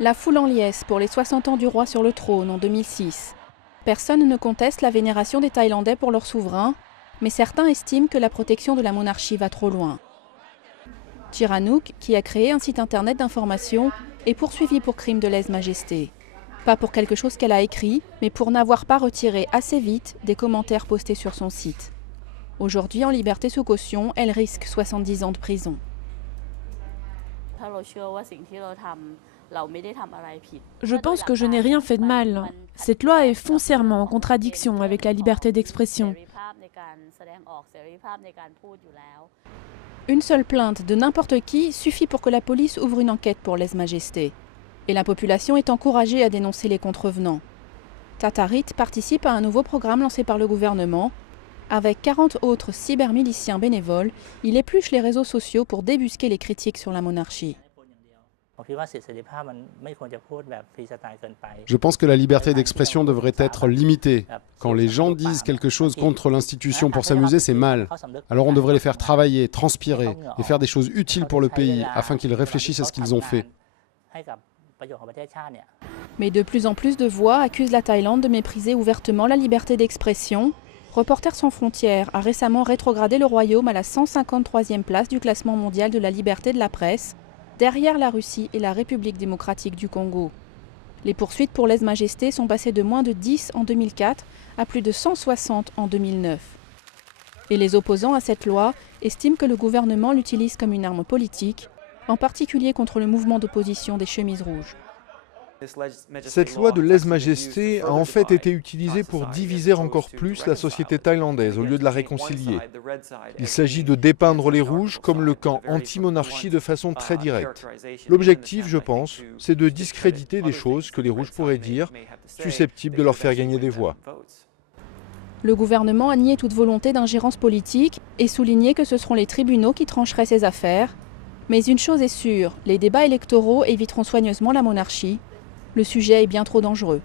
La foule en liesse pour les 60 ans du roi sur le trône en 2006. Personne ne conteste la vénération des Thaïlandais pour leur souverain, mais certains estiment que la protection de la monarchie va trop loin. Siranouk, qui a créé un site internet d'information, est poursuivie pour crime de lèse-majesté. Pas pour quelque chose qu'elle a écrit, mais pour n'avoir pas retiré assez vite des commentaires postés sur son site. Aujourd'hui en liberté sous caution, elle risque 70 ans de prison. Je pense que je n'ai rien fait de mal. Cette loi est foncièrement en contradiction avec la liberté d'expression. Une seule plainte de n'importe qui suffit pour que la police ouvre une enquête pour lèse-majesté. Et la population est encouragée à dénoncer les contrevenants. Tatarit participe à un nouveau programme lancé par le gouvernement. Avec 40 autres cybermiliciens bénévoles, il épluche les réseaux sociaux pour débusquer les critiques sur la monarchie. Je pense que la liberté d'expression devrait être limitée. Quand les gens disent quelque chose contre l'institution pour s'amuser, c'est mal. Alors on devrait les faire travailler, transpirer et faire des choses utiles pour le pays afin qu'ils réfléchissent à ce qu'ils ont fait. Mais de plus en plus de voix accusent la Thaïlande de mépriser ouvertement la liberté d'expression. Reporters sans frontières a récemment rétrogradé le royaume à la 153e place du classement mondial de la liberté de la presse, derrière la Russie et la République démocratique du Congo. Les poursuites pour lèse-majesté sont passées de moins de 10 en 2004 à plus de 160 en 2009. Et les opposants à cette loi estiment que le gouvernement l'utilise comme une arme politique, en particulier contre le mouvement d'opposition des chemises rouges. Cette loi de lèse-majesté a en fait été utilisée pour diviser encore plus la société thaïlandaise au lieu de la réconcilier. Il s'agit de dépeindre les rouges comme le camp anti-monarchie de façon très directe. L'objectif, je pense, c'est de discréditer des choses que les rouges pourraient dire, susceptibles de leur faire gagner des voix. Le gouvernement a nié toute volonté d'ingérence politique et souligné que ce seront les tribunaux qui trancheraient ces affaires. Mais une chose est sûre, les débats électoraux éviteront soigneusement la monarchie. Le sujet est bien trop dangereux.